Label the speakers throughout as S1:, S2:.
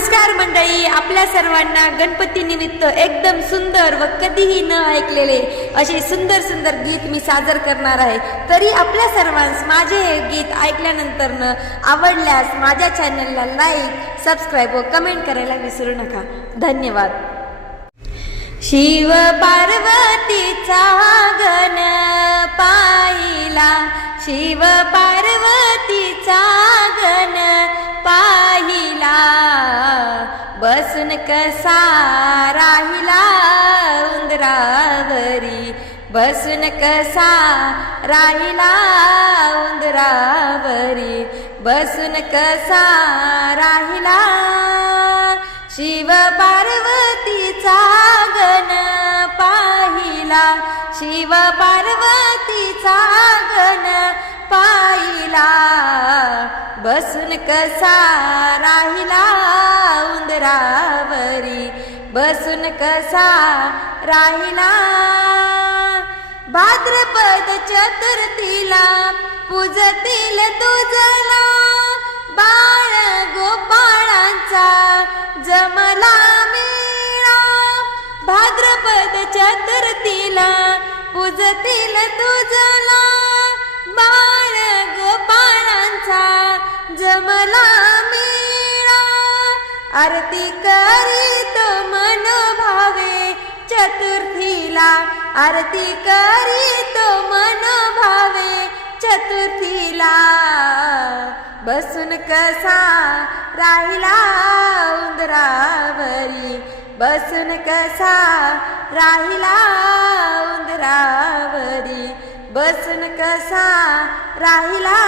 S1: नमस्कार मंडळी आपल्या सर्वांना गणपती निमित्त एकदम सुंदर व कधीही न ऐकलेले असे सुंदर सुंदर गीत मी सादर करणार आहे. तरी आपल्या सर्वांस माझे हे गीत ऐकल्यानंतर आवडल्यास माझ्या चॅनलला लाईक सबस्क्राईब व कमेंट करायला विसरू नका. धन्यवाद. शिव पार्वतीचा गण पाहिला. शिव पार्वती बसून कसा राहिला उंदरावरी? बसून कसा राहिला उंदरावरी? बसून कसा राहिला? शिव पार्वतीचा गण पाहिला. शिव पार्वतीचा गण पाहिला. बसून कसा राहिला उंदरा बसून कसा राहिला? भाद्रपद चतुर्थीला पूजतील तुझला बाळ गोपाळांचा जमला मेळा. भाद्रपद चतुर्थीला पूजतील तुझला बाळ गोपाळांचा जमला आरती करीत मनोभावे चतुर्थीला आरती करीत मनोभावे चतुर्थीला. बसून कसा राहिला उंदरावरी बसून कसा राहिला उंदरावरी बसून कसा राहिला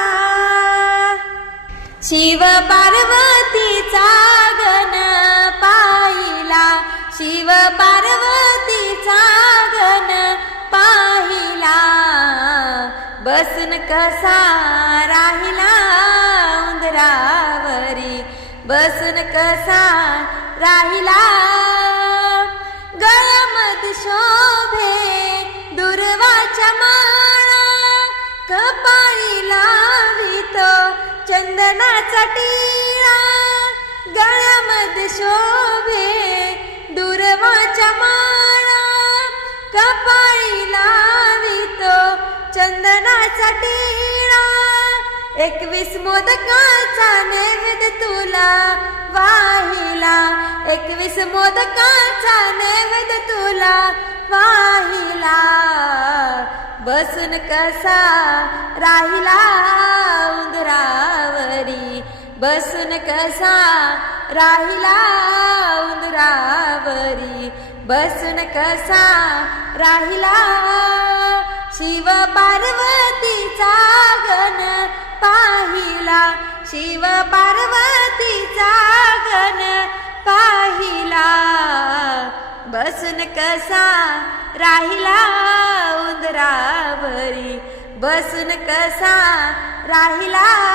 S1: शिव पार्वतीचा गण पाहिला. शिव पार्वतीचा गण पाहिला. बसून कसा राहिला उंदरावरी. बसून कसा राहिला. गळ्यामध्ये शोभे दुर्वाच्या माळा. कपा चंदनाचा टिळा गळ्यामध्ये शोभे दुर्वाच्या माळा कपाळी लावितो. चंदनाचा टिळा एकवीस मोदकाचा नैवेद्य तुला वाहिला. एकवीस मोदकाचा नैवेद्य तुला वाहिला. बसून कसा राहिला उंदरावरी? बसून कसा राहिला उंदरावरी? बसून कसा राहिला शिव पार्वतीचा गण? कसा राहिला उंदरावरी? बसून कसा राहिला?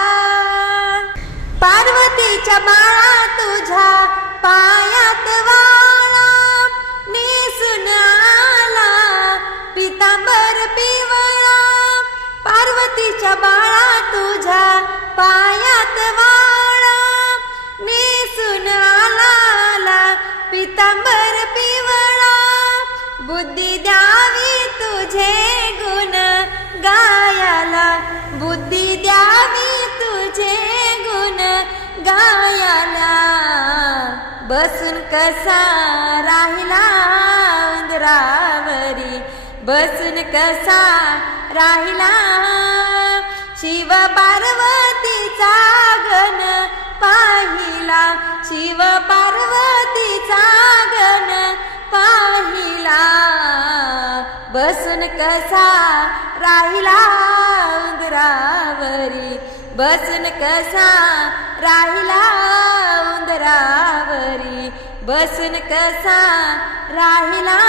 S1: पार्वतीच्या बाळा तुझ्या पायात वाळा नेसून आला पितांबर पिवळा. पार्वतीच्या बाळा तुझ्या पायात वाळा मी पितांबर पिवळा बुद्धी द्यावी तुझे गुण गायाला. बुद्धी द्यावी तुझे गुण गायाला. बसून कसा राहिला उंदरावरी बसून कसा राहिला? शिव पार्वतीचा गण पाहिला. शिव पार्वतीचा गण पाहिला. बसून कसा राहिला उंदरावरी? बसून कसा राहिला उंदरावरी? बसून कसा राहिला